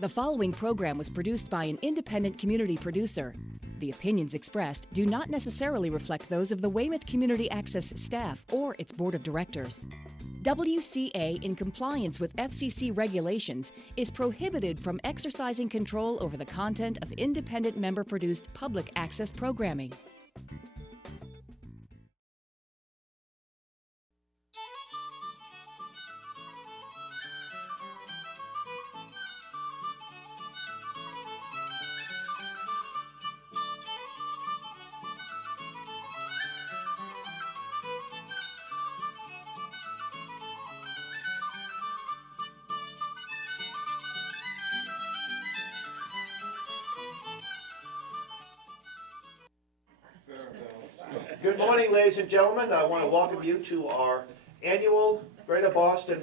The following program was produced by an independent community producer. The opinions expressed do not necessarily reflect those of the Weymouth Community Access staff or its board of directors. WCA, in compliance with FCC regulations, is prohibited from exercising control over the content of independent member-produced public access programming. Good morning, ladies and gentlemen. I want to welcome you to our annual Greater Boston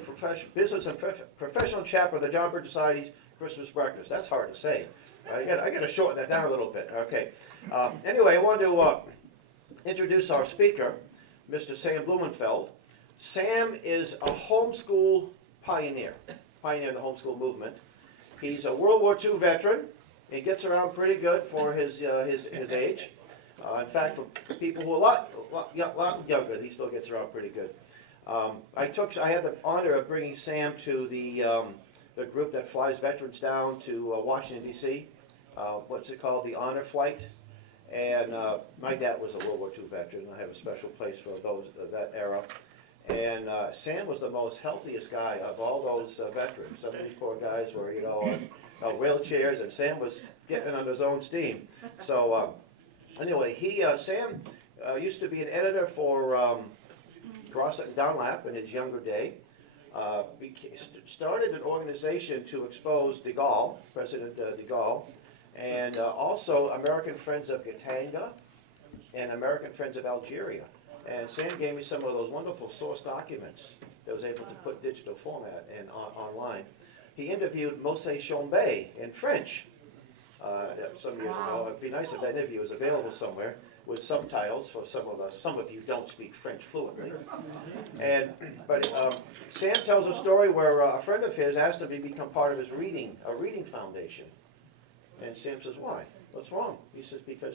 Business and Professional Chapter of the John Birch Society's Christmas Breakfast. That's hard to say. I got to shorten that down a little bit. Okay. Anyway, I want to introduce our speaker, Mr. Sam Blumenfeld. Sam is a homeschool pioneer in the homeschool movement. He's a World War II veteran. He gets around pretty good for his age. In fact, for people who are a lot younger, he still gets around pretty good. I had the honor of bringing Sam to the group that flies veterans down to Washington, D.C. What's it called? The Honor Flight. And my dad was a World War II veteran. I have a special place for those of that era. And Sam was the most healthiest guy of all those veterans. Some of these poor guys were, on wheelchairs, and Sam was getting on his own steam. So. Anyway, Sam used to be an editor for Grosset and Dunlap in his younger day. Started an organization to expose de Gaulle, President de Gaulle, and also American Friends of Katanga and American Friends of Algeria. And Sam gave me some of those wonderful source documents that was able to put digital format and online. He interviewed Moshe Chombey in French. Some years ago. It'd be nice if that interview was available somewhere with subtitles for some of us. Some of you don't speak French fluently. But Sam tells a story where a friend of his asked him to become part of his reading foundation. And Sam says, "Why? What's wrong?" He says, "Because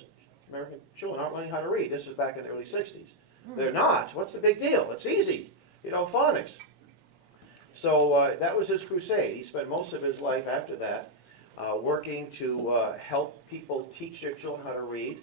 American children aren't learning how to read." This is back in the early 60s. They're not. What's the big deal? It's easy. Phonics. So that was his crusade. He spent most of his life after that working to help people teach their children how to read.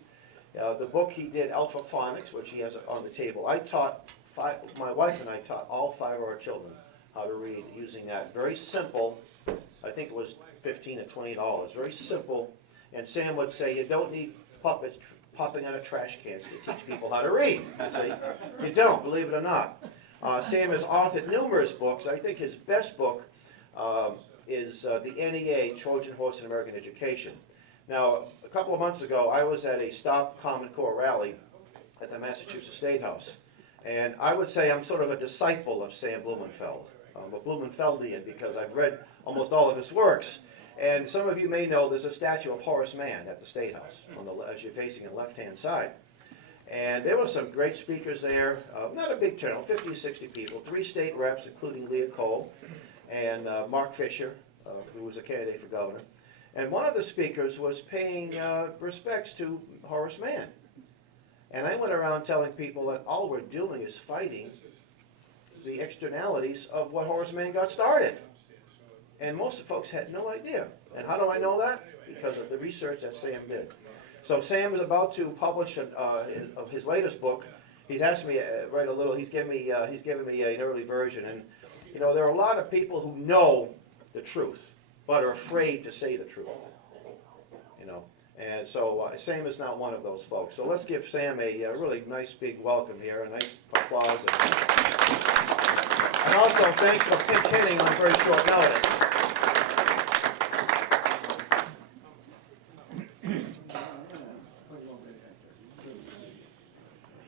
The book he did, Alpha Phonics, which he has on the table. My wife and I taught all 5 of our children how to read using that. Very simple. I think it was $15 to $20. Very simple. And Sam would say, you don't need puppets popping out of trash cans to teach people how to read. You don't, believe it or not. Sam has authored numerous books. I think his best book is the NEA, Trojan Horse in American Education. Now, a couple of months ago, I was at a Stop Common Core rally at the Massachusetts State House. And I would say I'm sort of a disciple of Sam Blumenfeld. I'm a Blumenfeldian because I've read almost all of his works. And some of you may know there's a statue of Horace Mann at the State House, as you're facing the left-hand side. And there were some great speakers there, not a big turnout, 50 to 60 people, 3 state reps, including Leah Cole, and Mark Fisher, who was a candidate for governor. And one of the speakers was paying respects to Horace Mann. And I went around telling people that all we're doing is fighting the externalities of what Horace Mann got started. And most folks had no idea. And how do I know that? Because of the research that Sam did. So Sam is about to publish his latest book. He's asked me to write a little. He's given me an early version. And there are a lot of people who know the truth, but are afraid to say the truth. And so Sam is not one of those folks. So let's give Sam a really nice big welcome here, a nice applause. And also thanks for pinch hitting on very short notice.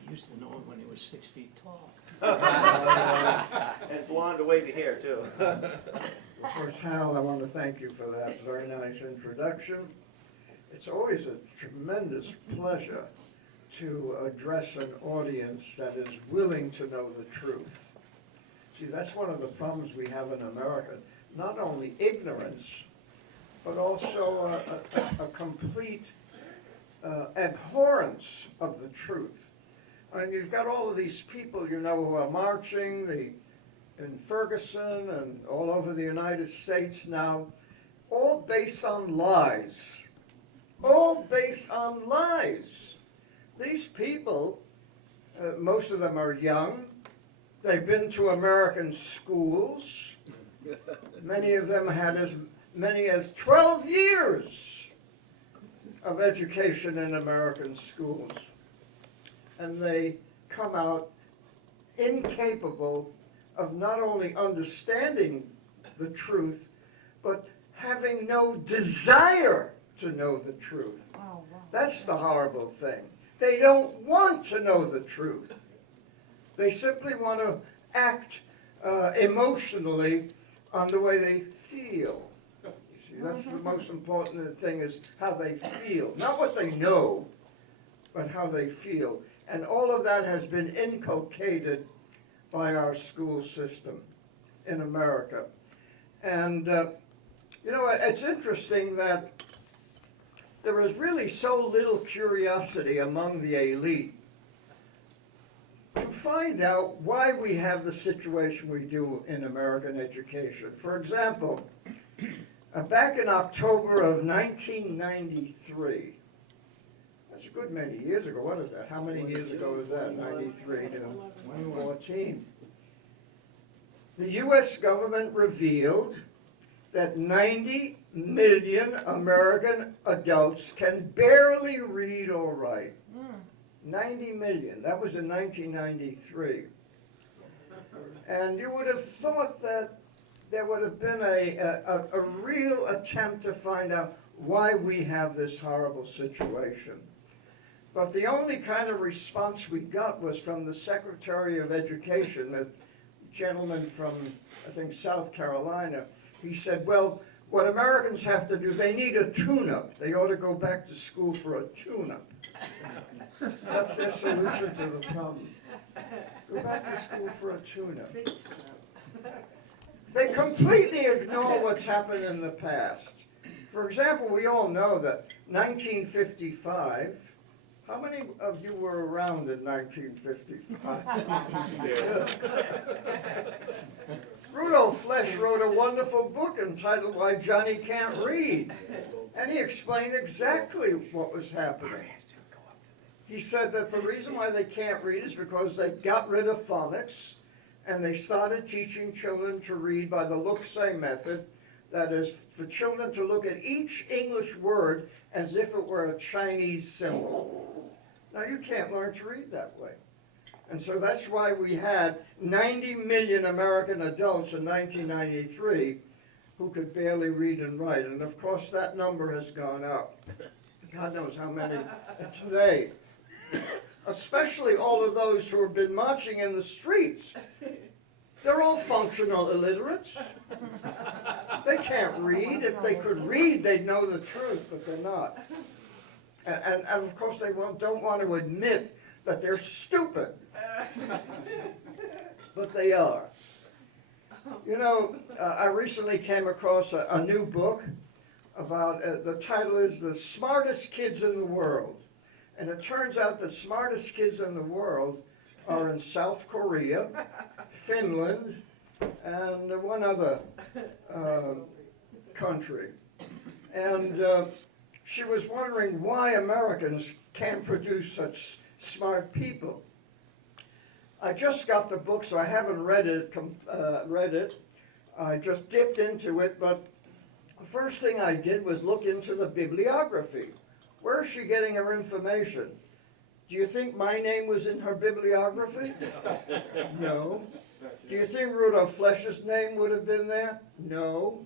I used to know him when he was 6 feet tall. And blonde wavy hair too. First, Hal, I want to thank you for that very nice introduction. It's always a tremendous pleasure to address an audience that is willing to know the truth. See, that's one of the problems we have in America. Not only ignorance, but also a complete abhorrence of the truth. I mean, you've got all of these people, you know, who are marching in Ferguson and all over the United States now, all based on lies. All based on lies. These people, most of them are young. They've been to American schools. Many of them had as many as 12 years of education in American schools. And they come out incapable of not only understanding the truth, but having no desire to know the truth. Oh, wow. That's the horrible thing. They don't want to know the truth. They simply want to act emotionally on the way they feel. You see, that's the most important thing, is how they feel. Not what they know, but how they feel. And all of that has been inculcated by our school system in America. And, you know, it's interesting that there is really so little curiosity among the elite to find out why we have the situation we do in American education. For example, back in October of 1993, that's a good many years ago. What is that? How many years ago is that? 93 to 2014. The U.S. government revealed that 90 million American adults can barely read or write. 90 million. That was in 1993. And you would have thought that there would have been a real attempt to find out why we have this horrible situation. But the only kind of response we got was from the Secretary of Education, a gentleman from, I think, South Carolina. He said, well, what Americans have to do, they need a tune-up. They ought to go back to school for a tune-up. That's their solution to the problem. Go back to school for a tune-up. They completely ignore what's happened in the past. For example, we all know that 1955, how many of you were around in 1955? Rudolph Flesch wrote a wonderful book entitled Why Johnny Can't Read. And he explained exactly what was happening. He said that the reason why they can't read is because they got rid of phonics and they started teaching children to read by the look-say method. That is, for children to look at each English word as if it were a Chinese symbol. Now, you can't learn to read that way. And so that's why we had 90 million American adults in 1993 who could barely read and write. And of course, that number has gone up. God knows how many today. Especially all of those who have been marching in the streets. They're all functional illiterates. They can't read. If they could read, they'd know the truth, but they're not. And of course, they don't want to admit that they're stupid. But they are. You know, I recently came across a new book about, the title is The Smartest Kids in the World. And it turns out the smartest kids in the world are in South Korea, Finland, and one other country. And she was wondering why Americans can't produce such smart people. I just got the book, so I haven't read it. I just dipped into it, but the first thing I did was look into the bibliography. Where is she getting her information? Do you think my name was in her bibliography? No. Do you think Rudolph Flesch's name would have been there? No.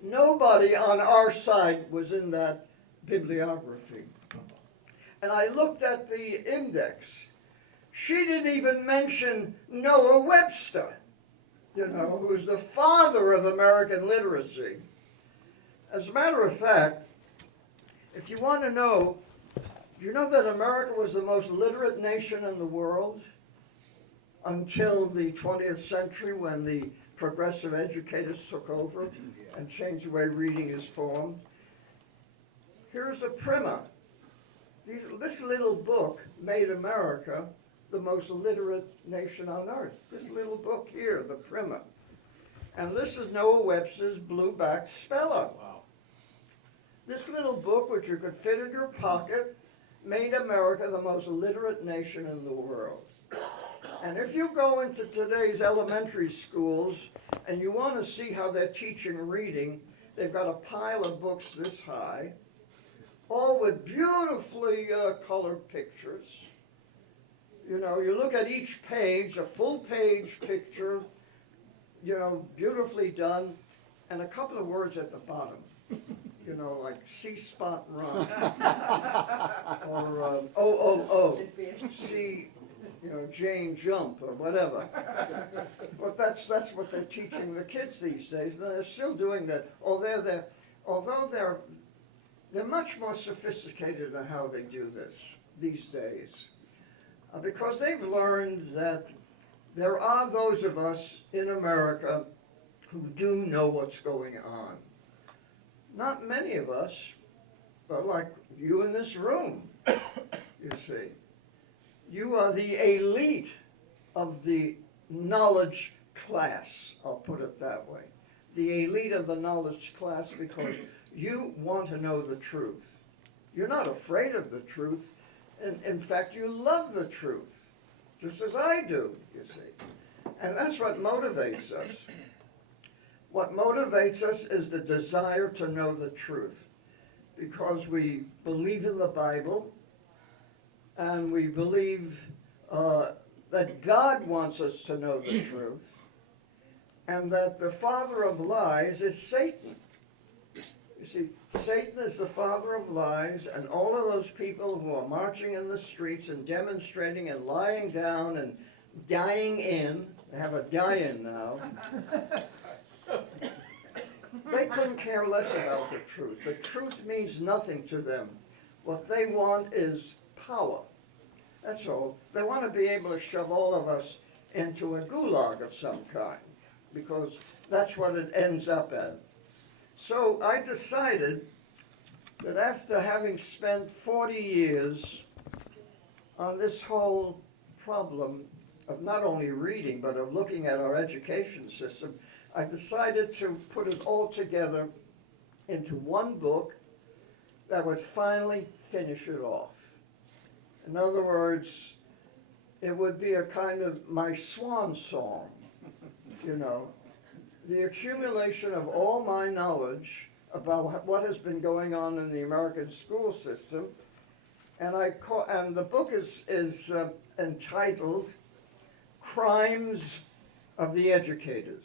Nobody on our side was in that bibliography. And I looked at the index. She didn't even mention Noah Webster, you know, who's the father of American literacy. As a matter of fact, if you want to know, do you know that America was the most literate nation in the world? until the 20th century when the progressive educators took over and changed the way reading is formed. Here's a primer. This little book made America the most illiterate nation on earth. This little book here, the primer. And this is Noah Webster's Blueback Speller. Wow. This little book, which you could fit in your pocket, made America the most illiterate nation in the world. And if you go into today's elementary schools and you want to see how they're teaching reading, they've got a pile of books this high, all with beautifully colored pictures. You know, you look at each page, a full page picture, you know, beautifully done, and a couple of words at the bottom. You know, like C-spot run. Or C, you know, Jane jump or whatever. But that's what they're teaching the kids these days. And they're still doing that. Although they're much more sophisticated in how they do this these days. Because they've learned that there are those of us in America who do know what's going on. Not many of us, but like you in this room, you see. You are the elite of the knowledge class, I'll put it that way. The elite of the knowledge class because you want to know the truth. You're not afraid of the truth. In fact, you love the truth, just as I do, you see. And that's what motivates us. What motivates us is the desire to know the truth, because we believe in the Bible, and we believe that God wants us to know the truth, and that the father of lies is Satan. You see, Satan is the father of lies, and all of those people who are marching in the streets and demonstrating and lying down and dying in, they have a die-in now, they couldn't care less about the truth. The truth means nothing to them. What they want is power. That's all. They want to be able to shove all of us into a gulag of some kind, because that's what it ends up at. So I decided that after having spent 40 years on this whole problem of not only reading, but of looking at our education system, I decided to put it all together into one book that would finally finish it off. In other words, it would be a kind of my swan song, you know, the accumulation of all my knowledge about what has been going on in the American school system. And the book is entitled Crimes of the Educators.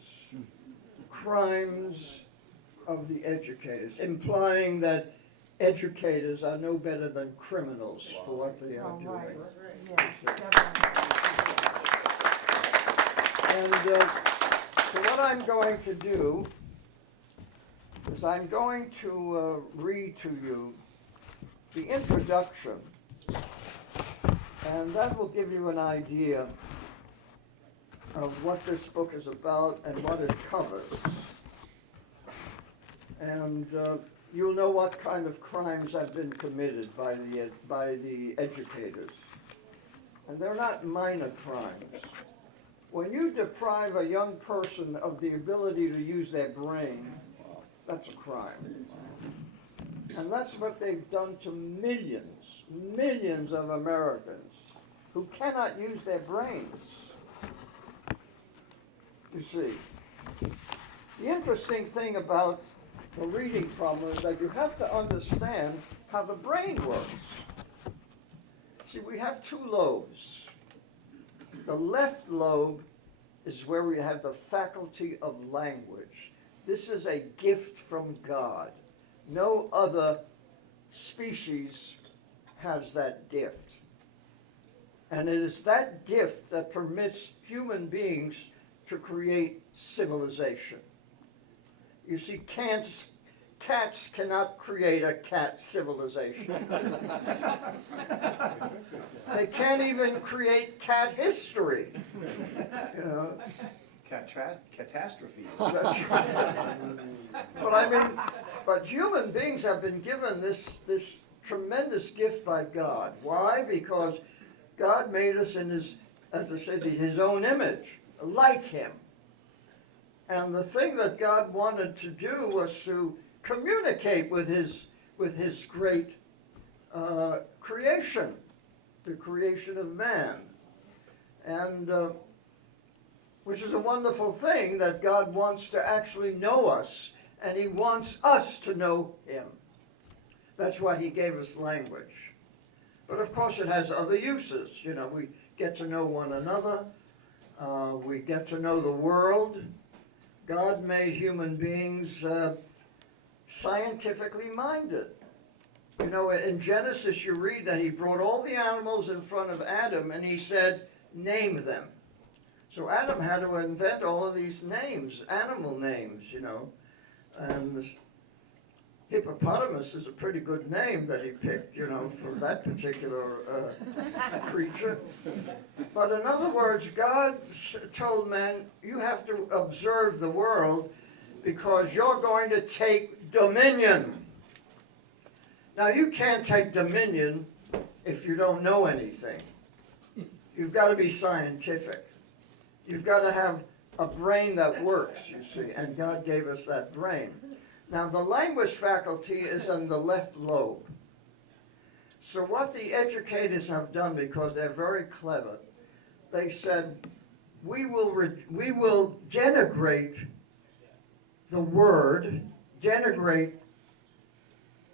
Crimes of the Educators, implying that educators are no better than criminals for what they are doing. Right. Yeah, And so what I'm going to do is I'm going to read to you the introduction, and that will give you an idea of what this book is about and what it covers. And you'll know what kind of crimes have been committed by the educators. And they're not minor crimes. When you deprive a young person of the ability to use their brain, that's a crime. And that's what they've done to millions of Americans who cannot use their brains. You see, the interesting thing about the reading problem is that you have to understand how the brain works. See, we have two lobes. The left lobe is where we have the faculty of language. This is a gift from God. No other species has that gift. And it is that gift that permits human beings to create civilization. You see, cats cannot create a cat civilization. They can't even create cat history. You know, Catastrophe. that's right. But I mean, but human beings have been given this tremendous gift by God. Why? Because God made us in his, as I said, his own image, like him. And the thing that God wanted to do was to communicate with his great creation, the creation of man. And which is a wonderful thing, that God wants to actually know us, and he wants us to know him. That's why he gave us language. But of course it has other uses. You know, we get to know one another. We get to know the world. God made human beings scientifically minded. You know, in Genesis you read that he brought all the animals in front of Adam and he said, name them. So Adam had to invent all of these names, animal names, you know. And hippopotamus is a pretty good name that he picked, you know, for that particular creature. But in other words, God told man, you have to observe the world because you're going to take dominion. Now, you can't take dominion if you don't know anything. You've got to be scientific. You've got to have a brain that works, you see, and God gave us that brain. Now, the language faculty is in the left lobe. So what the educators have done, because they're very clever, they said, we will denigrate the word, denigrate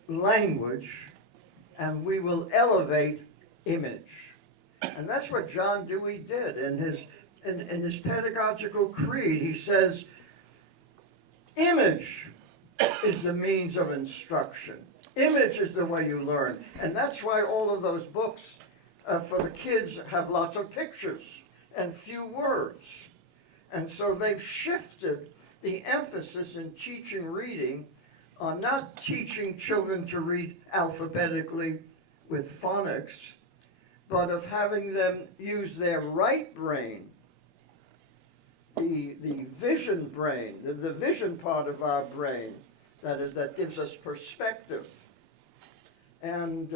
language, and we will elevate image. And that's what John Dewey did in his pedagogical creed. He says, image is the means of instruction. Image is the way you learn. And that's why all of those books for the kids have lots of pictures and few words. And so they've shifted the emphasis in teaching reading on not teaching children to read alphabetically with phonics, but of having them use their right brain, the vision brain, the vision part of our brain, that gives us perspective. And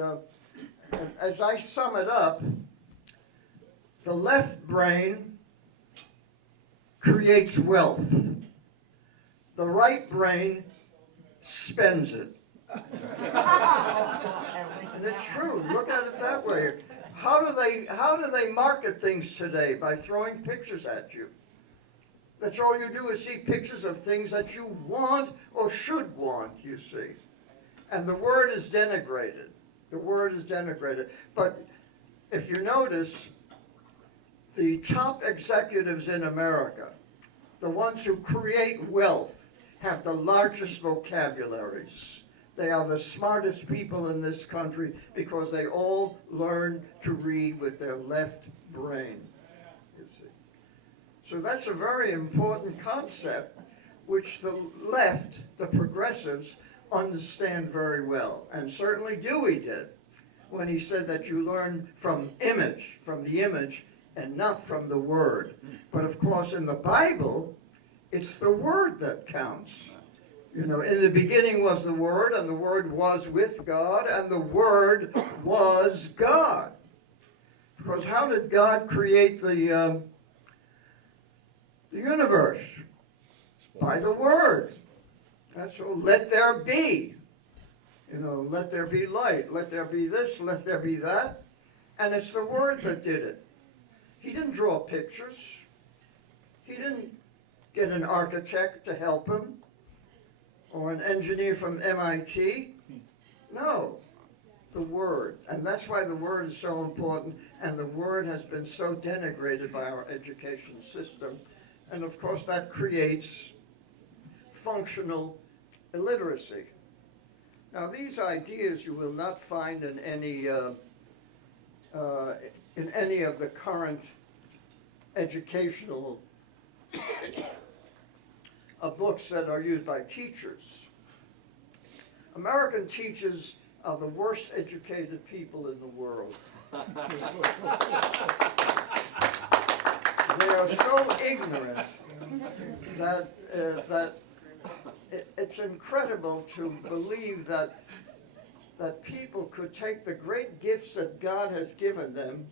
as I sum it up, the left brain creates wealth. The right brain spends it. And it's true. Look at it that way. How do they market things today? By throwing pictures at you. That's all you do is see pictures of things that you want or should want, you see. And the word is denigrated. The word is denigrated. But if you notice, the top executives in America, the ones who create wealth, have the largest vocabularies. They are the smartest people in this country because they all learn to read with their left brain, you see. So that's a very important concept which the left, the progressives, understand very well. And certainly Dewey did when he said that you learn from the image, and not from the word. But of course in the Bible, it's the word that counts. You know, in the beginning was the Word, and the Word was with God, and the Word was God. Because how did God create the universe? By the Word. That's all. Let there be. You know, let there be light. Let there be this. Let there be that. And it's the Word that did it. He didn't draw pictures. He didn't get an architect to help him, or an engineer from MIT. No, the Word. And that's why the Word is so important, and the Word has been so denigrated by our education system. And of course that creates functional illiteracy. Now these ideas you will not find in any of the current educational books that are used by teachers. American teachers are the worst educated people in the world. They are so ignorant that it's incredible to believe that people could take the great gifts that God has given them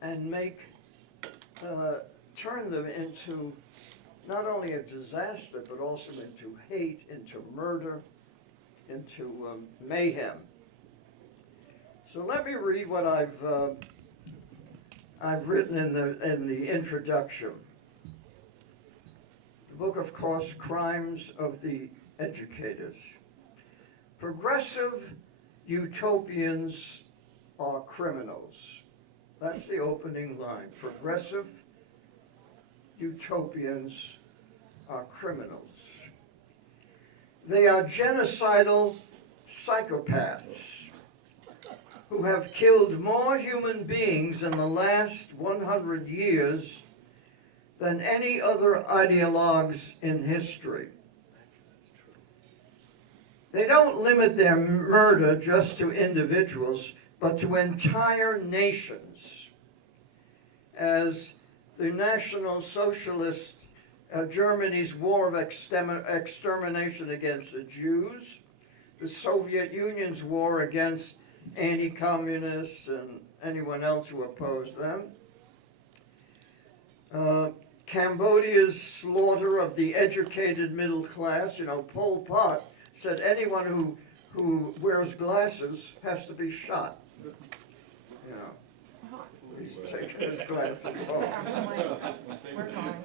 and turn them into not only a disaster, but also into hate, into murder, into mayhem. So let me read what I've written in the introduction. The book, of course, Crimes of the Educators. Progressive utopians are criminals. That's the opening line. Progressive utopians are criminals. They are genocidal psychopaths who have killed more human beings in the last 100 years than any other ideologues in history. They don't limit their murder just to individuals, but to entire nations. As the National Socialist Germany's war of extermination against the Jews, the Soviet Union's war against anti-communists and anyone else who opposed them, Cambodia's slaughter of the educated middle class. Pol Pot said anyone who wears glasses has to be shot. He's taking his glasses off. We're fine.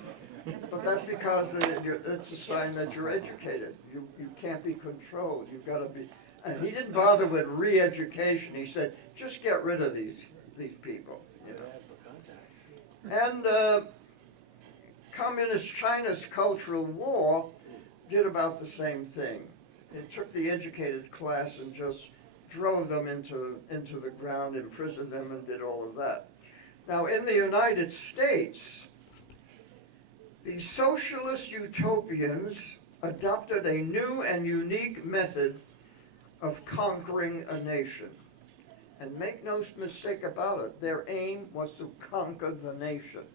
But that's because it's a sign that you're educated. You can't be controlled. You've got to be. And he didn't bother with re-education. He said, just get rid of these people. And Communist China's Cultural War did about the same thing. It took the educated class and just drove them into the ground, imprisoned them, and did all of that. Now, in the United States, the socialist utopians adopted a new and unique method of conquering a nation. And make no mistake about it, their aim was to conquer the nation.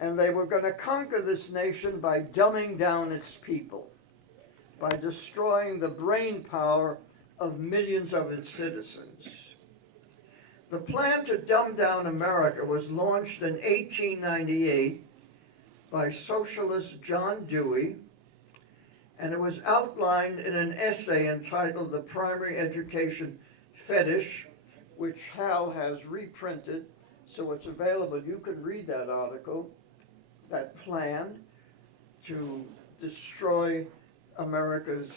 And they were going to conquer this nation by dumbing down its people, by destroying the brain power of millions of its citizens. The plan to dumb down America was launched in 1898 by socialist John Dewey, and it was outlined in an essay entitled The Primary Education Fetish, which Hal has reprinted, so it's available. You can read that article, that plan to destroy America's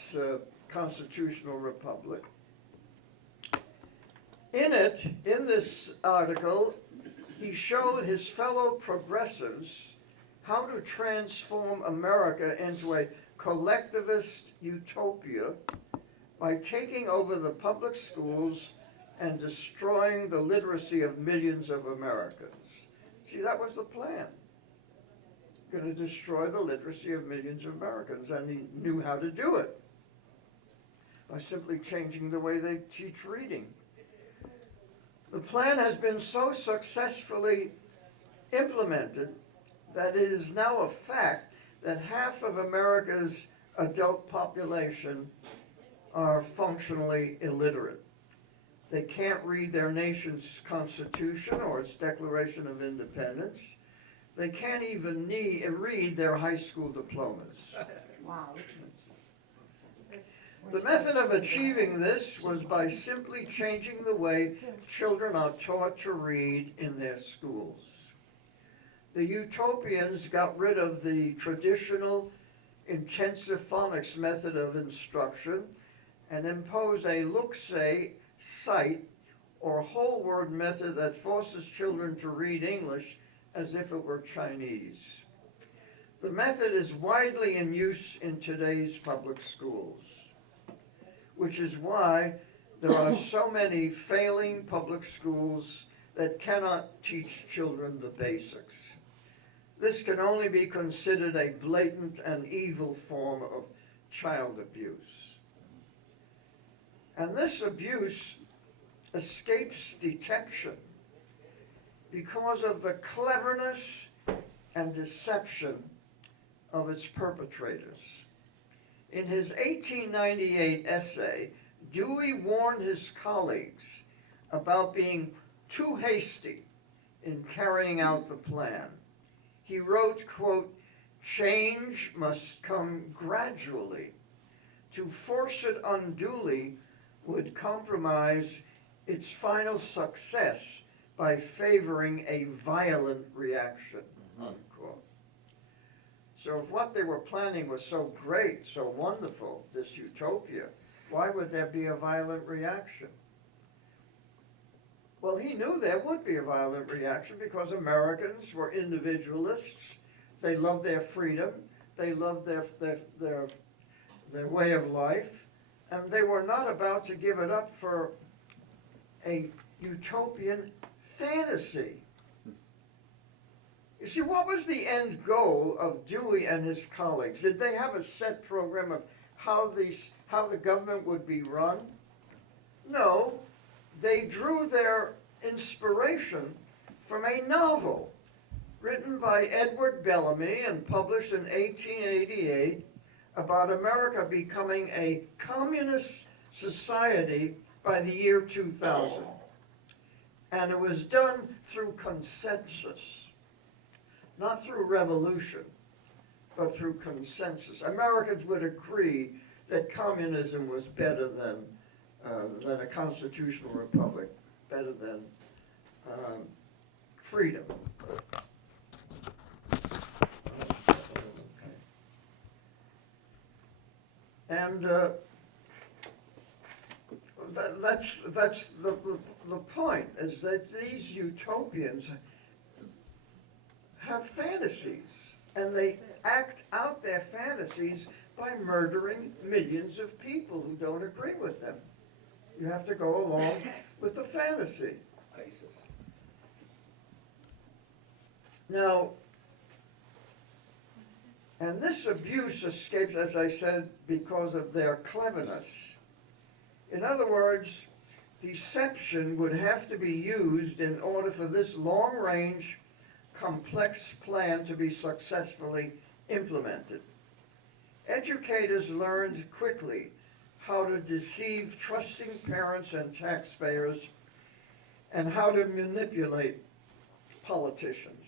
constitutional republic. In this article, he showed his fellow progressives how to transform America into a collectivist utopia by taking over the public schools and destroying the literacy of millions of Americans. See, that was the plan. Going to destroy the literacy of millions of Americans, and he knew how to do it by simply changing the way they teach reading. The plan has been so successfully implemented that it is now a fact that half of America's adult population are functionally illiterate. They can't read their nation's constitution or its Declaration of Independence. They can't even read their high school diplomas. Wow. The method of achieving this was by simply changing the way children are taught to read in their schools. The utopians got rid of the traditional intensive phonics method of instruction and imposed a look-say, sight, or whole word method that forces children to read English as if it were Chinese. The method is widely in use in today's public schools, which is why there are so many failing public schools that cannot teach children the basics. this can only be considered a blatant and evil form of child abuse. And this abuse escapes detection because of the cleverness and deception of its perpetrators. In his 1898 essay, Dewey warned his colleagues about being too hasty in carrying out the plan. He wrote, quote, "Change must come gradually. To force it unduly would compromise its final success by favoring a violent reaction," unquote. So if what they were planning was so great, so wonderful, this utopia, why would there be a violent reaction? Well, he knew there would be a violent reaction because Americans were individualists. They loved their freedom. They loved their way of life. And they were not about to give it up for a utopian fantasy. You see, what was the end goal of Dewey and his colleagues? Did they have a set program of how the government would be run? No, they drew their inspiration from a novel written by Edward Bellamy and published in 1888 about America becoming a communist society by the year 2000. And it was done through consensus, not through revolution, but through consensus. Americans would agree that communism was better than a constitutional republic, better than freedom. And that's the point, is that these utopians have fantasies, and they act out their fantasies by murdering millions of people who don't agree with them. You have to go along with the fantasy. Now, and this abuse escapes, as I said, because of their cleverness. In other words, deception would have to be used in order for this long-range, complex plan to be successfully implemented. Educators learned quickly how to deceive trusting parents and taxpayers and how to manipulate politicians.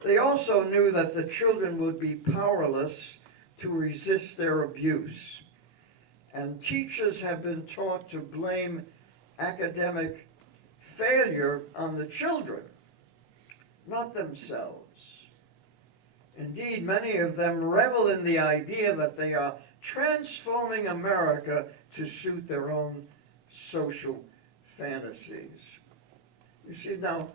They also knew that the children would be powerless to resist their abuse. And teachers have been taught to blame academic failure on the children, not themselves. Indeed, many of them revel in the idea that they are transforming America to suit their own social fantasies. You see, now,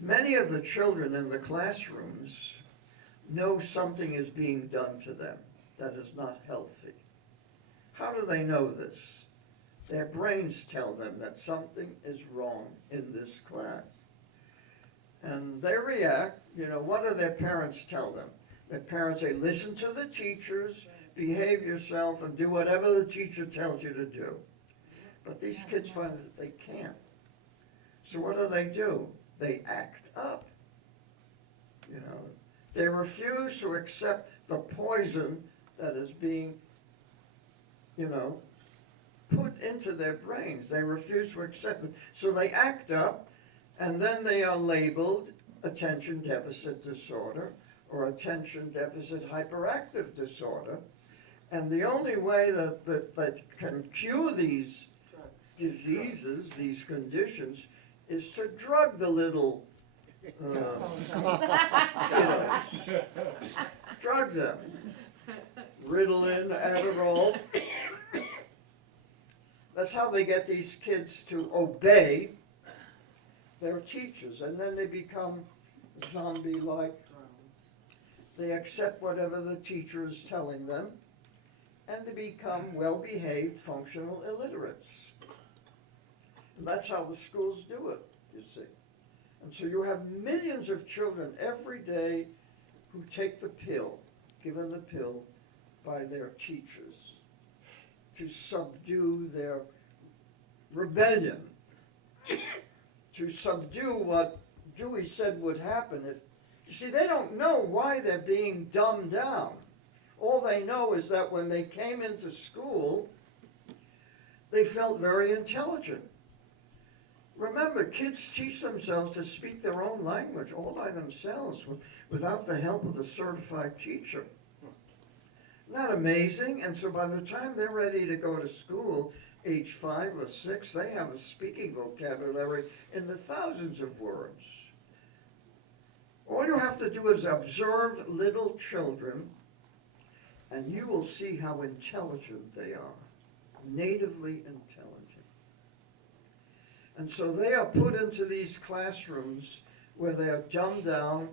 many of the children in the classrooms know something is being done to them that is not healthy. How do they know this? Their brains tell them that something is wrong in this class. And they react. What do their parents tell them? Their parents say, listen to the teachers, behave yourself, and do whatever the teacher tells you to do. But these kids find that they can't. So what do? They act up. They refuse to accept the poison that is being, put into their brains. They refuse to accept it. So they act up, and then they are labeled attention deficit disorder or attention deficit hyperactive disorder. And the only way that can cure these diseases, these conditions, is to drug the little kiddos. Drug them. Ritalin, Adderall. That's how they get these kids to obey their teachers, and then they become zombie-like. They accept whatever the teacher is telling them, and they become well-behaved functional illiterates. And that's how the schools do it, you see. And so you have millions of children every day who take the pill, given the pill by their teachers to subdue their rebellion, to subdue what Dewey said would happen if, you see, they don't know why they're being dumbed down. All they know is that when they came into school, they felt very intelligent. Remember, kids teach themselves to speak their own language all by themselves without the help of a certified teacher. Isn't that amazing? And so by the time they're ready to go to school, age 5 or 6, they have a speaking vocabulary in the thousands of words. All you have to do is observe little children, and you will see how intelligent they are, natively intelligent. And so they are put into these classrooms where they are dumbed down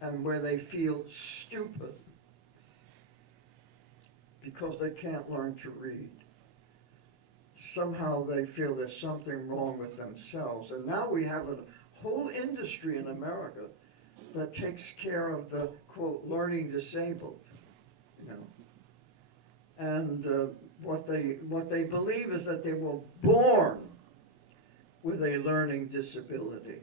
and where they feel stupid because they can't learn to read. Somehow they feel there's something wrong with themselves. And now we have a whole industry in America that takes care of the, quote, learning disabled, you know. And what they believe is that they were born with a learning disability.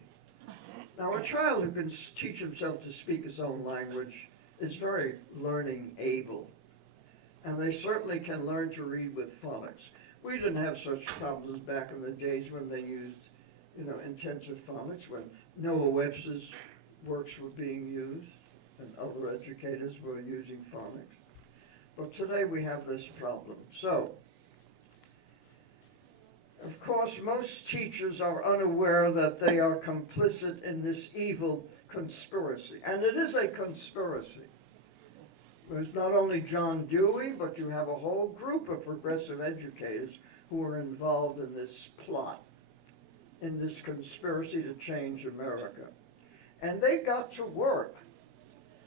Now, a child who can teach himself to speak his own language is very learning able. And they certainly can learn to read with phonics. We didn't have such problems back in the days when they used, you know, intensive phonics, when Noah Webster's works were being used and other educators were using phonics. But today we have this problem. So, of course, most teachers are unaware that they are complicit in this evil conspiracy. And it is a conspiracy. There's not only John Dewey, but you have a whole group of progressive educators who are involved in this plot, in this conspiracy to change America. And they got to work.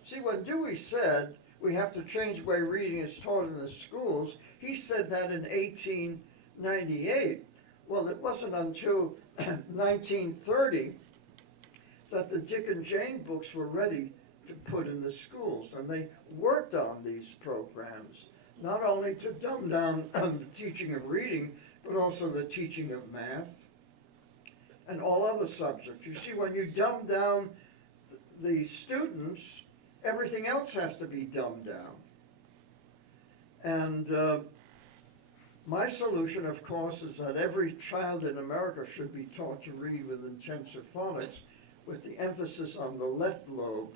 See, when Dewey said we have to change the way reading is taught in the schools, he said that in 1898. Well, it wasn't until 1930 that the Dick and Jane books were ready to put in the schools, and they worked on these programs, not only to dumb down the teaching of reading, but also the teaching of math and all other subjects. You see, when you dumb down the students, everything else has to be dumbed down. And my solution, of course, is that every child in America should be taught to read with intensive phonics, with the emphasis on the left lobe,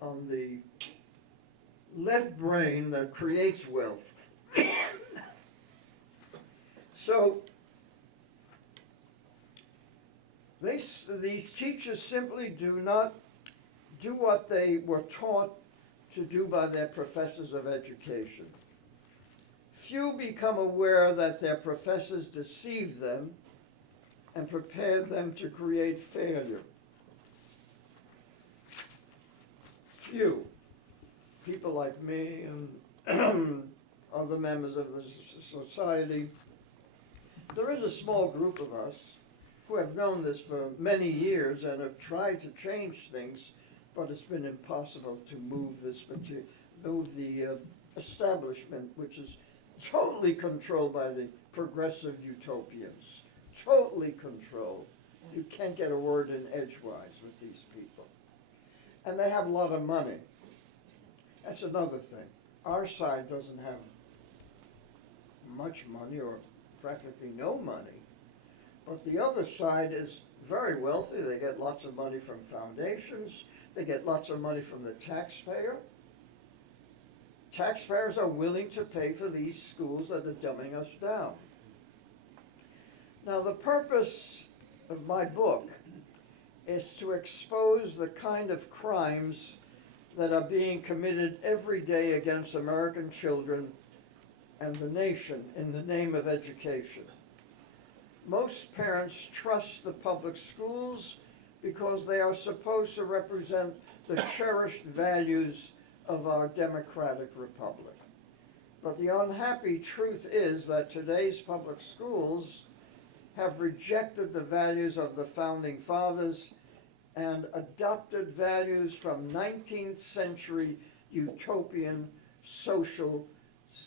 on the left brain that creates wealth. So these teachers simply do not do what they were taught to do by their professors of education. Few become aware that their professors deceived them and prepared them to create failure. Few. People like me and other members of the society. There is a small group of us who have known this for many years and have tried to change things, but it's been impossible to move the establishment, which is totally controlled by the progressive utopians. Totally controlled. You can't get a word in edgewise with these people. And they have a lot of money. That's another thing. Our side doesn't have much money or practically no money. But the other side is very wealthy. They get lots of money from foundations. They get lots of money from the taxpayer. Taxpayers are willing to pay for these schools that are dumbing us down. Now, the purpose of my book is to expose the kind of crimes that are being committed every day against American children and the nation in the name of education. Most parents trust the public schools because they are supposed to represent the cherished values of our democratic republic. But the unhappy truth is that today's public schools have rejected the values of the founding fathers and adopted values from 19th century utopian social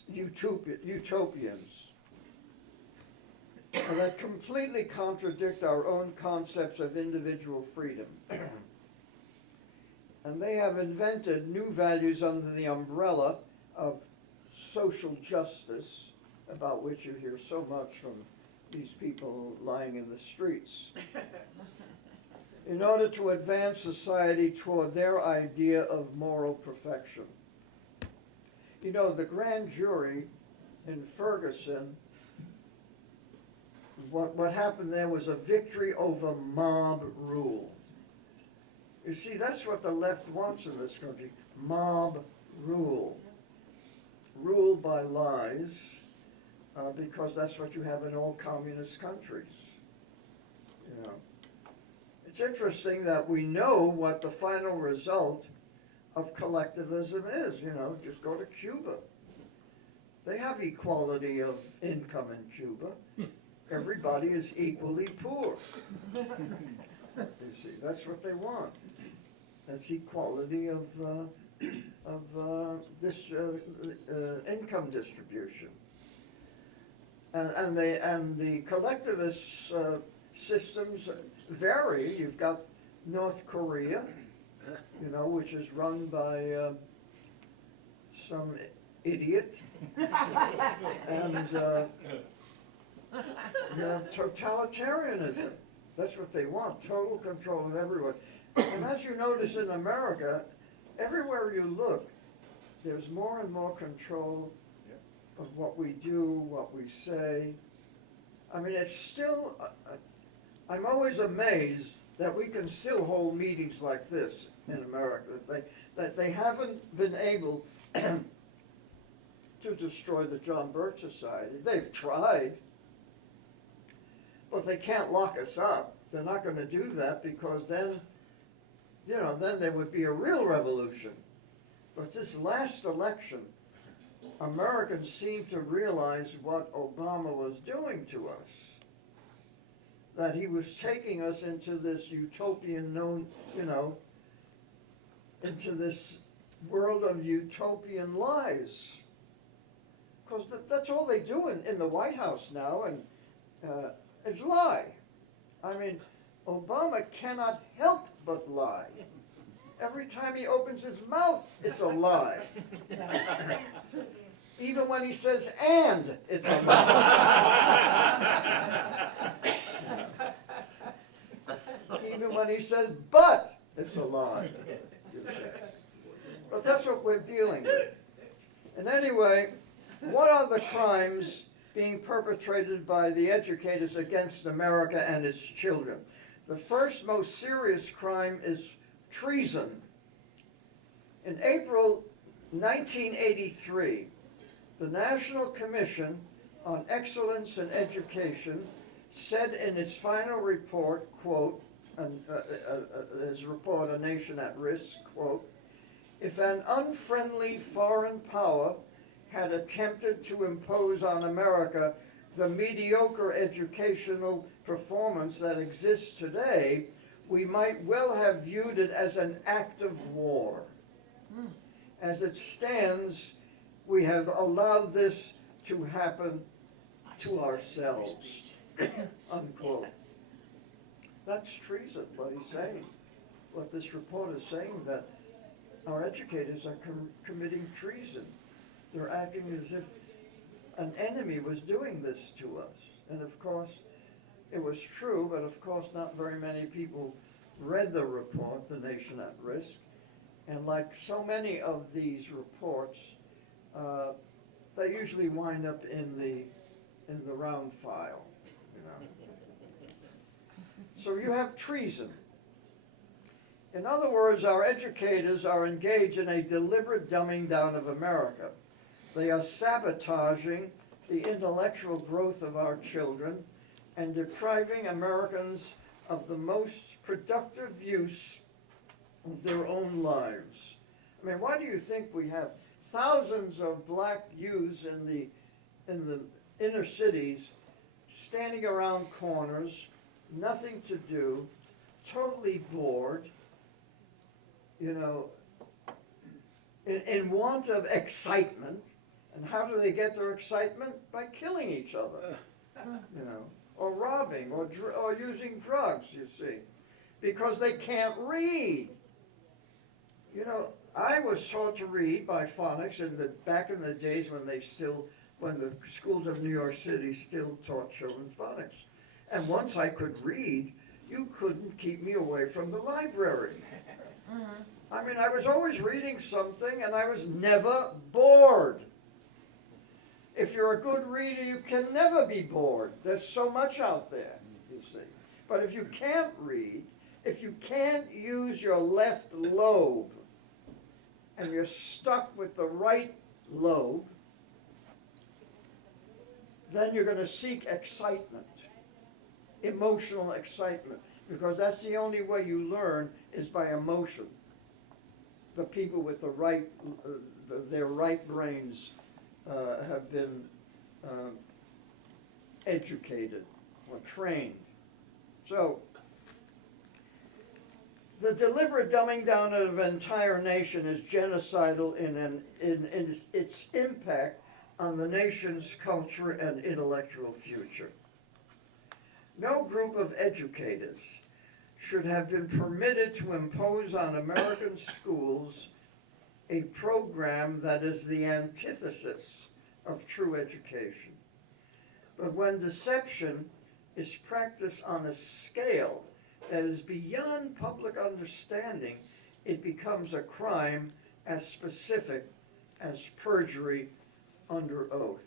utopians that completely contradict our own concepts of individual freedom. And they have invented new values under the umbrella of social justice, about which you hear so much from these people lying in the streets, in order to advance society toward their idea of moral perfection. You know, the grand jury in Ferguson, what happened there was a victory over mob rule. You see, that's what the left wants in this country, mob rule. Rule by lies, because that's what you have in all communist countries. You know, it's interesting that we know what the final result of collectivism is. You know, just go to Cuba. They have equality of income in Cuba. Everybody is equally poor. You see, that's what they want. That's equality of income distribution. And the collectivist systems vary. You've got North Korea, you know, which is run by some idiot, and you know, totalitarianism. That's what they want, total control of everyone. And as you notice in America, everywhere you look, there's more and more control of what we do, what we say. I mean, it's still, I'm always amazed that we can still hold meetings like this in America, that they haven't been able to destroy the John Birch Society. They've tried, but they can't lock us up. They're not going to do that, because then, you know, then there would be a real revolution. But this last election, Americans seem to realize what Obama was doing to us. That he was taking us into this utopian you know, into this world of utopian lies. Because that's all they do in the White House now, and is lie. I mean, Obama cannot help but lie. Every time he opens his mouth, it's a lie. Even when he says "and," it's a lie. Even when he says "but," it's a lie. But that's what we're dealing with. And anyway, what are the crimes being perpetrated by the educators against America and its children? The first most serious crime is treason. In April 1983, the National Commission on Excellence in Education said in its final report, quote, his report, A Nation at Risk, quote, if an unfriendly foreign power had attempted to impose on America the mediocre educational performance that exists today, we might well have viewed it as an act of war. As it stands, we have allowed this to happen to ourselves, unquote. That's treason, what he's saying. What this report is saying, that our educators are committing treason. They're acting as if an enemy was doing this to us. And of course, it was true, but of course not very many people read the report, The Nation at Risk. And like so many of these reports, they usually wind up in the round file, you know. So you have treason. In other words, our educators are engaged in a deliberate dumbing down of America. They are sabotaging the intellectual growth of our children and depriving Americans of the most productive use of their own lives. I mean, why do you think we have thousands of black youths in the inner cities standing around corners, nothing to do, totally bored, you know, in want of excitement. And how do they get their excitement? By killing each other, you know, or robbing, or using drugs, you see, because they can't read. You know, I was taught to read by phonics back in the days when the schools of New York City still taught children phonics. And once I could read, you couldn't keep me away from the library. I mean, I was always reading something and I was never bored. If you're a good reader, you can never be bored. There's so much out there, you see. But if you can't read, if you can't use your left lobe, and you're stuck with the right lobe, then you're going to seek excitement, emotional excitement, because that's the only way you learn is by emotion. The people with the right, their right brains have been educated or trained. So, the deliberate dumbing down of an entire nation is genocidal in its impact on the nation's culture and intellectual future. No group of educators should have been permitted to impose on American schools a program that is the antithesis of true education. But when deception is practiced on a scale that is beyond public understanding, it becomes a crime as specific as perjury under oath.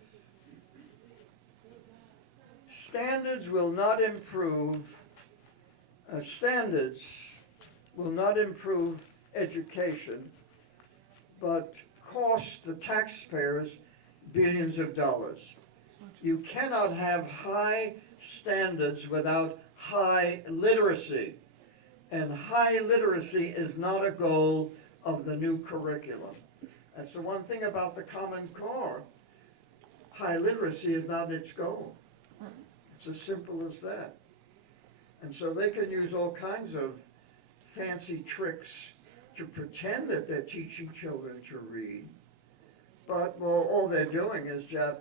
Standards will not improve education, but cost the taxpayers billions of dollars. You cannot have high standards without high literacy, and high literacy is not a goal of the new curriculum. That's the one thing about the Common Core. High literacy is not its goal. It's as simple as that. And so they can use all kinds of fancy tricks to pretend that they're teaching children to read, but well, all they're doing is just,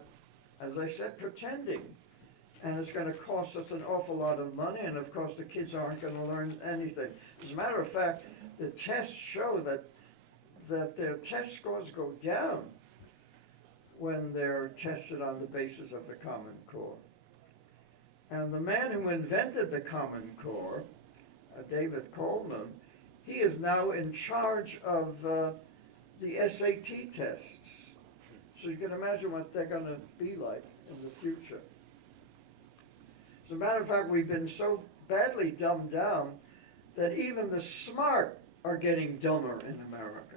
as I said, pretending. And it's going to cost us an awful lot of money, and of course the kids aren't going to learn anything. As a matter of fact, the tests show that their test scores go down when they're tested on the basis of the Common Core. And the man who invented the Common Core, David Coleman, he is now in charge of the SAT tests. So you can imagine what they're going to be like in the future. As a matter of fact, we've been so badly dumbed down that even the smart are getting dumber in America.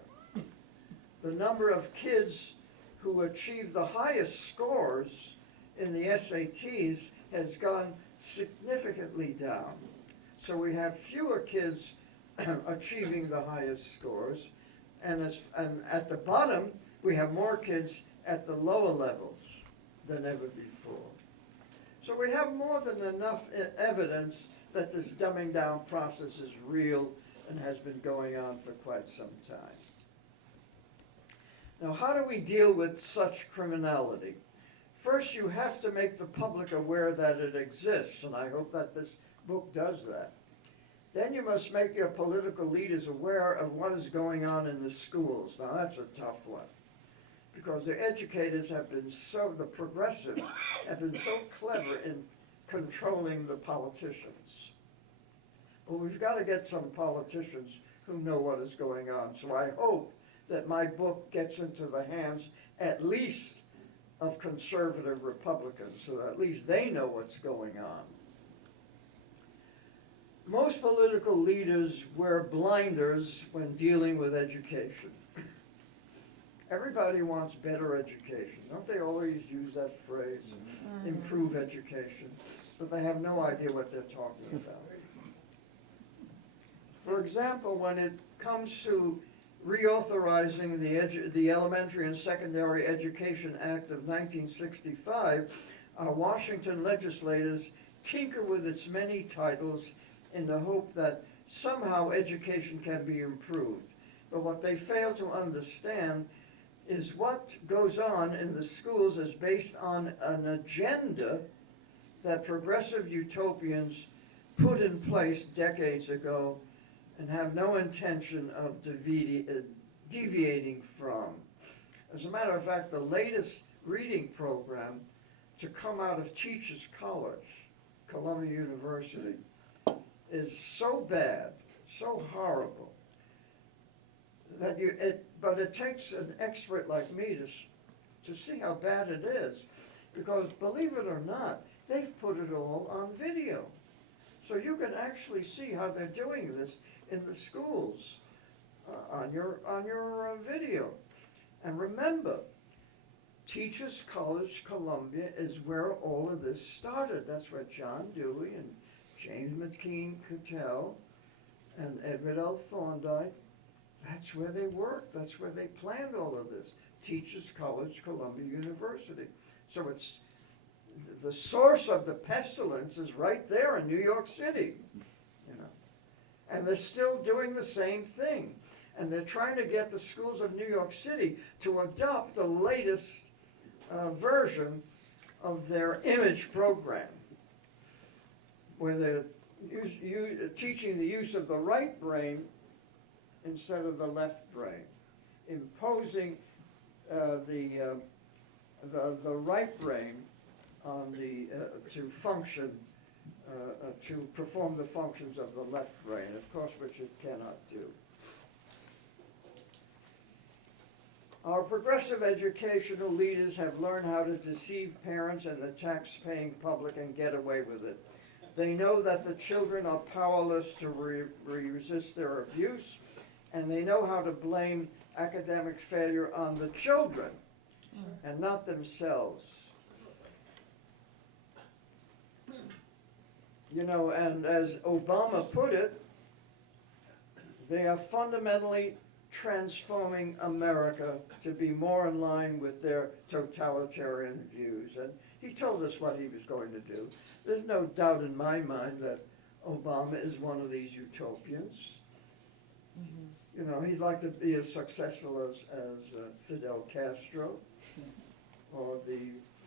The number of kids who achieve the highest scores in the SATs has gone significantly down. So we have fewer kids achieving the highest scores, and at the bottom, we have more kids at the lower levels than ever before. So we have more than enough evidence that this dumbing down process is real and has been going on for quite some time. Now, how do we deal with such criminality? First, you have to make the public aware that it exists, and I hope that this book does that. Then you must make your political leaders aware of what is going on in the schools. Now, that's a tough one, because the educators have been the progressives have been so clever in controlling the politicians. But we've got to get some politicians who know what is going on. So I hope that my book gets into the hands at least of conservative Republicans, so that at least they know what's going on. Most political leaders wear blinders when dealing with education. Everybody wants better education. Don't they always use that phrase, improve education? But they have no idea what they're talking about. For example, when it comes to reauthorizing the Elementary and Secondary Education Act of 1965, our Washington legislators tinker with its many titles in the hope that somehow education can be improved. But what they fail to understand is what goes on in the schools is based on an agenda that progressive utopians put in place decades ago and have no intention of deviating from. As a matter of fact, the latest reading program to come out of Teachers College, Columbia University, is so bad, so horrible, that but it takes an expert like me to see how bad it is. Because believe it or not, they've put it all on video. So you can actually see how they're doing this in the schools on your video. And remember, Teachers College, Columbia is where all of this started. That's where John Dewey and James McKean Cattell and Edward L. Thorndike, that's where they worked. That's where they planned all of this. Teachers College, Columbia University. So it's the source of the pestilence is right there in New York City, you know. And they're still doing the same thing. And they're trying to get the schools of New York City to adopt the latest version of their image program, where they're teaching the use of the right brain instead of the left brain, imposing the right brain on to function, to perform the functions of the left brain, of course, which it cannot do. Our progressive educational leaders have learned how to deceive parents and the tax-paying public and get away with it. They know that the children are powerless to resist their abuse, and they know how to blame academic failure on the children and not themselves. You know, and as Obama put it, they are fundamentally transforming America to be more in line with their totalitarian views. And he told us what he was going to do. There's no doubt in my mind that Obama is one of these utopians. Mm-hmm. You know, he'd like to be as successful as Fidel Castro or the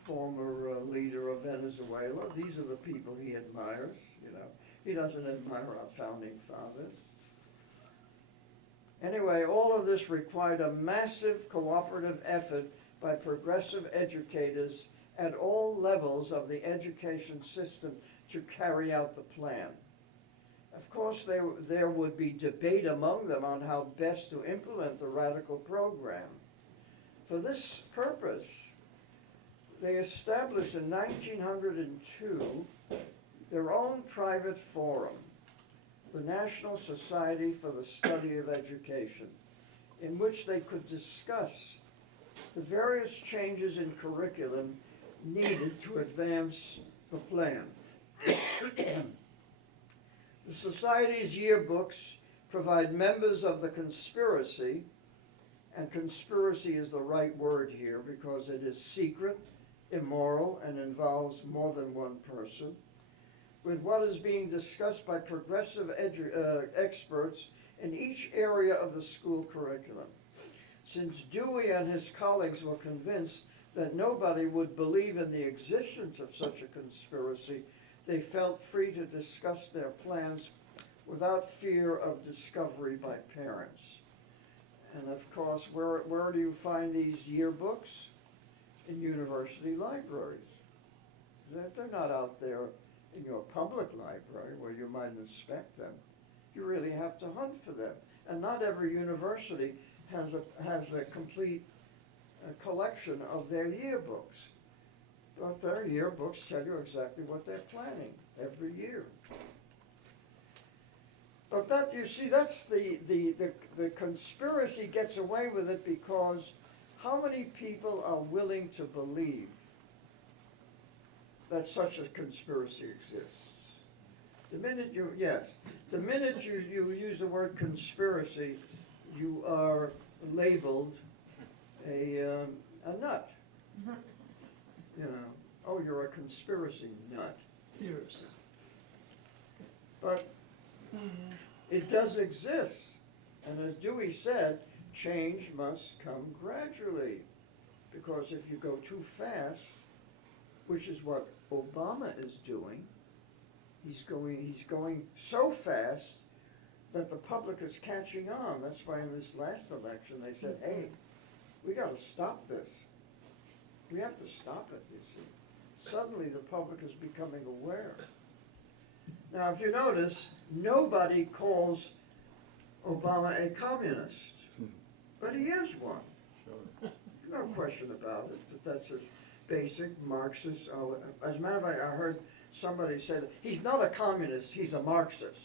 former leader of Venezuela. These are the people he admires, you know. He doesn't admire our founding fathers. Anyway, all of this required a massive cooperative effort by progressive educators at all levels of the education system to carry out the plan. Of course, there would be debate among them on how best to implement the radical program. For this purpose, they established in 1902 their own private forum, the National Society for the Study of Education, in which they could discuss the various changes in curriculum needed to advance the plan. The Society's yearbooks provide members of the conspiracy, and conspiracy is the right word here because it is secret, immoral, and involves more than one person, with what is being discussed by progressive experts in each area of the school curriculum. Since Dewey and his colleagues were convinced that nobody would believe in the existence of such a conspiracy, they felt free to discuss their plans without fear of discovery by parents. And of course, where do you find these yearbooks? In university libraries. They're not out there in your public library where you might inspect them. You really have to hunt for them. And not every university has a complete collection of their yearbooks. But their yearbooks tell you exactly what they're planning every year. But that, you see, that's the conspiracy gets away with it because how many people are willing to believe that such a conspiracy exists? The minute you use the word conspiracy, you are labeled a nut. You know, oh, you're a conspiracy nut. Yes. But It does exist. And as Dewey said, change must come gradually. Because if you go too fast, which is what Obama is doing, he's going so fast that the public is catching on. That's why in this last election they said, hey, we got to stop this. We have to stop it, you see. Suddenly the public is becoming aware. Now, if you notice, nobody calls Obama a communist, but he is one. No question about it, but that's a basic Marxist. As a matter of fact, I heard somebody say that he's not a communist, he's a Marxist.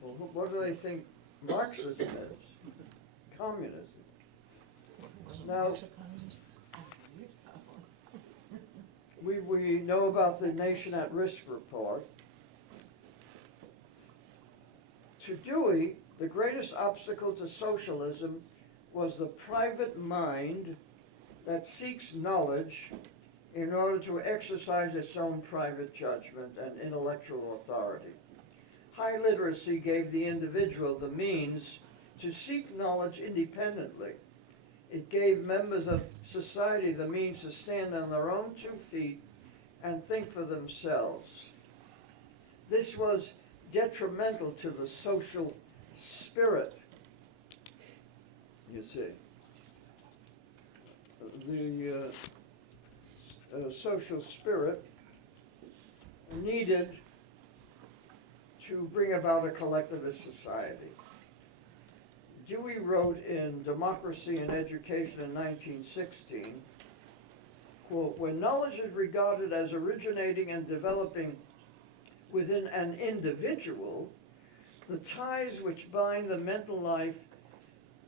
Well, what do they think Marxism is? Communism. Now, we know about the Nation at Risk report. To Dewey, the greatest obstacle to socialism was the private mind that seeks knowledge in order to exercise its own private judgment and intellectual authority. High literacy gave the individual the means to seek knowledge independently. It gave members of society the means to stand on their own 2 feet and think for themselves. This was detrimental to the social spirit, you see. The social spirit needed to bring about a collectivist society. Dewey wrote in Democracy and Education in 1916, quote, when knowledge is regarded as originating and developing within an individual, the ties which bind the mental life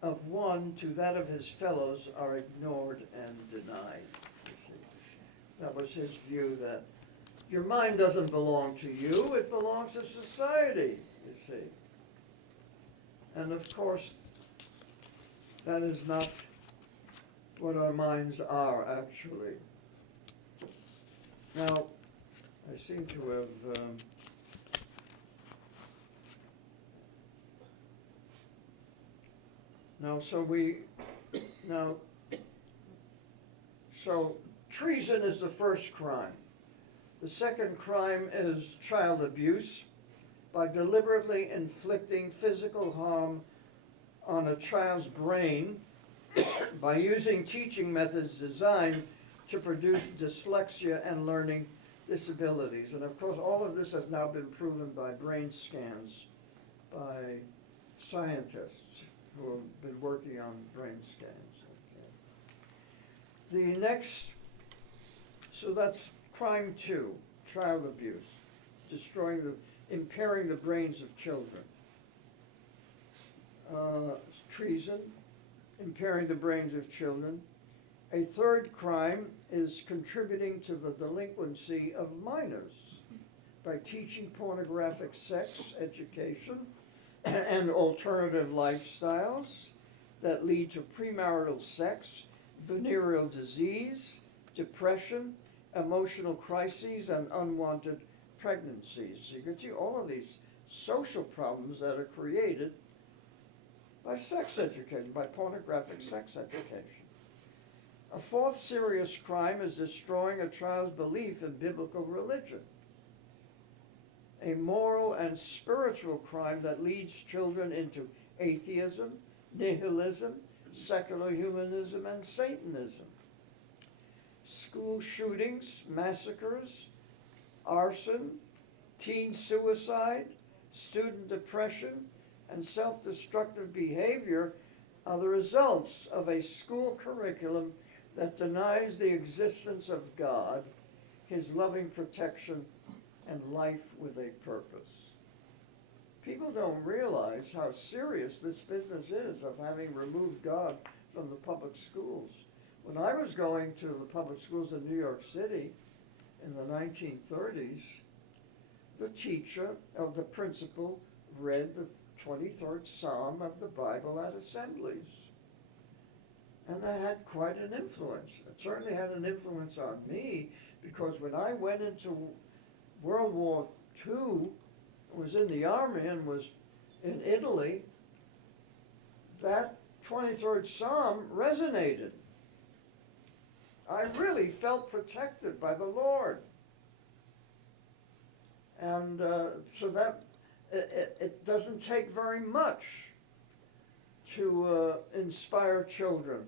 of one to that of his fellows are ignored and denied. That was his view, that your mind doesn't belong to you, it belongs to society, you see. And of course, that is not what our minds are, actually. Now, I seem to have so treason is the first crime. The second crime is child abuse by deliberately inflicting physical harm on a child's brain by using teaching methods designed to produce dyslexia and learning disabilities. And of course, all of this has now been proven by brain scans by scientists who have been working on brain scans. Okay. The next, so that's crime 2, child abuse, impairing the brains of children. Treason, impairing the brains of children. A third crime is contributing to the delinquency of minors by teaching pornographic sex education and alternative lifestyles that lead to premarital sex, venereal disease, depression, emotional crises, and unwanted pregnancies. So you can see all of these social problems that are created by sex education, by pornographic sex education. A fourth serious crime is destroying a child's belief in biblical religion. A moral and spiritual crime that leads children into atheism, nihilism, secular humanism, and Satanism. School shootings, massacres, arson, teen suicide, student depression, and self-destructive behavior are the results of a school curriculum that denies the existence of God, his loving protection, and life with a purpose. People don't realize how serious this business is of having removed God from the public schools. When I was going to the public schools in New York City in the 1930s, the teacher of the principal read the 23rd Psalm of the Bible at assemblies. And that had quite an influence. It certainly had an influence on me, because when I went into World War who was in the army and was in Italy, that 23rd Psalm resonated. I really felt protected by the Lord. And so that it doesn't take very much to inspire children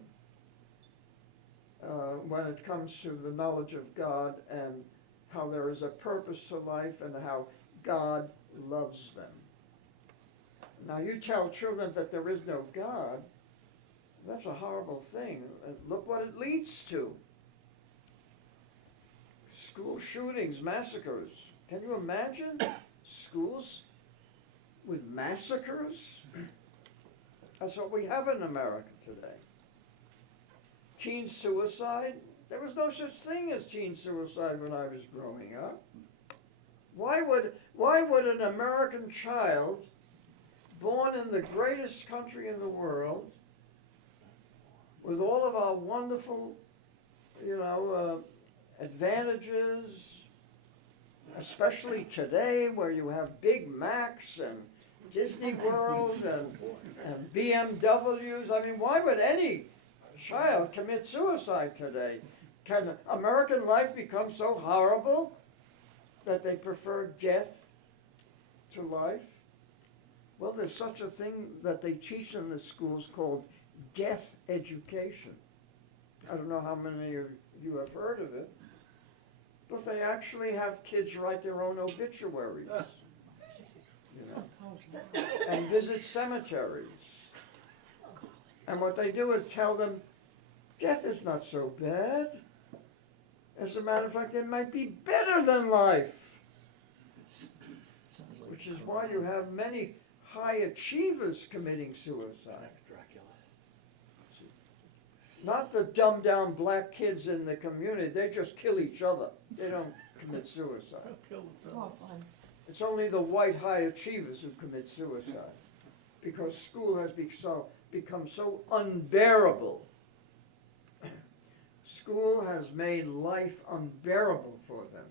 when it comes to the knowledge of God and how there is a purpose to life and how God loves them. Now you tell children that there is no God, that's a horrible thing. And look what it leads to. School shootings, massacres. Can you imagine schools with massacres? That's what we have in America today. Teen suicide. There was no such thing as teen suicide when I was growing up. Why would an American child born in the greatest country in the world, with all of our wonderful, advantages, especially today where you have Big Macs and Disney World and BMWs. I mean, why would any child commit suicide today? Can American life become so horrible that they prefer death to life? Well, there's such a thing that they teach in the schools called death education. I don't know how many of you have heard of it, but they actually have kids write their own obituaries, and visit cemeteries. And what they do is tell them, death is not so bad. As a matter of fact, it might be better than life. Which is why you have many high achievers committing suicide. Not the dumbed down black kids in the community, they just kill each other. They don't commit suicide. It's more fun. It's only the white high achievers who commit suicide, because school has become so unbearable. School has made life unbearable for them.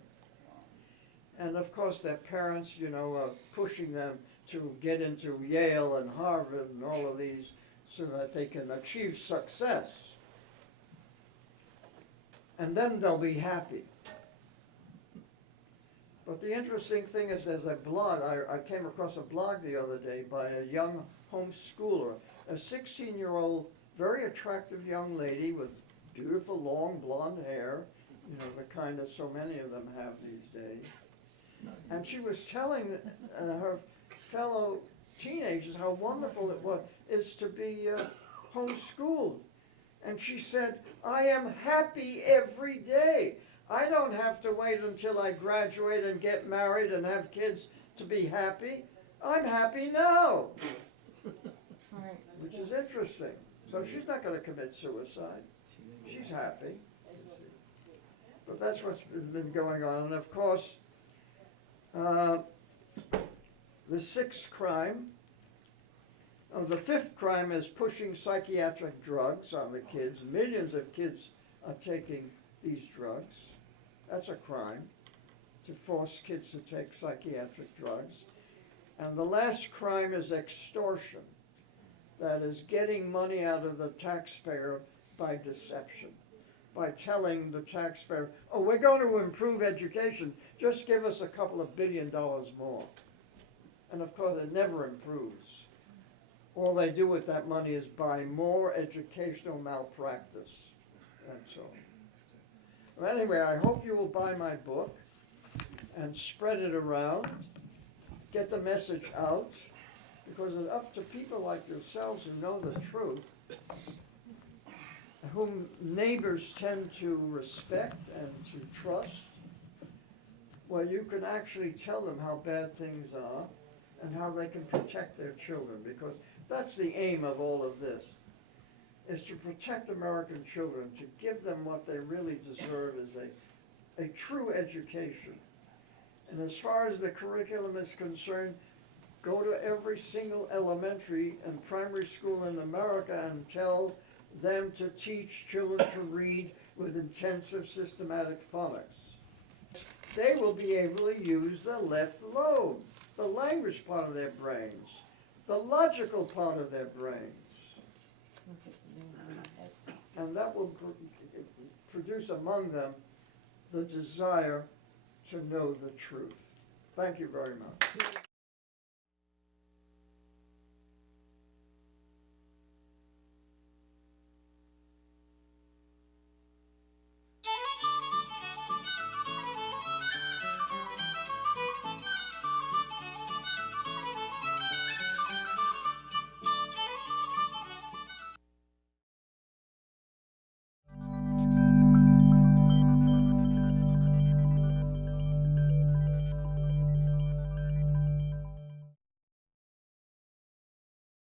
And of course their parents, are pushing them to get into Yale and Harvard and all of these so that they can achieve success. And then they'll be happy. But the interesting thing is, there's a blog, I came across a blog the other day by a young homeschooler, a 16-year-old, very attractive young lady with beautiful long blonde hair, the kind that so many of them have these days. And she was telling her fellow teenagers how wonderful it is to be homeschooled. And she said, I am happy every day. I don't have to wait until I graduate and get married and have kids to be happy. I'm happy now. Right. Which is interesting. So she's not going to commit suicide. She's happy. But that's what's been going on. And of course, the fifth crime is pushing psychiatric drugs on the kids. Millions of kids are taking these drugs. That's a crime, to force kids to take psychiatric drugs. And the last crime is extortion. That is getting money out of the taxpayer by deception, by telling the taxpayer, oh, we're going to improve education, just give us a couple of $1 billion more. And of course, it never improves. All they do with that money is buy more educational malpractice, and so on. Well, anyway, I hope you will buy my book and spread it around, get the message out, because it's up to people like yourselves who know the truth, whom neighbors tend to respect and to trust. Well, you can actually tell them how bad things are and how they can protect their children, because that's the aim of all of this, is to protect American children, to give them what they really deserve is a true education. And as far as the curriculum is concerned, go to every single elementary and primary school in America and tell them to teach children to read with intensive systematic phonics. they will be able to use the left lobe, the language part of their brains, the logical part of their brains. And that will produce among them the desire to know the truth. Thank you very much.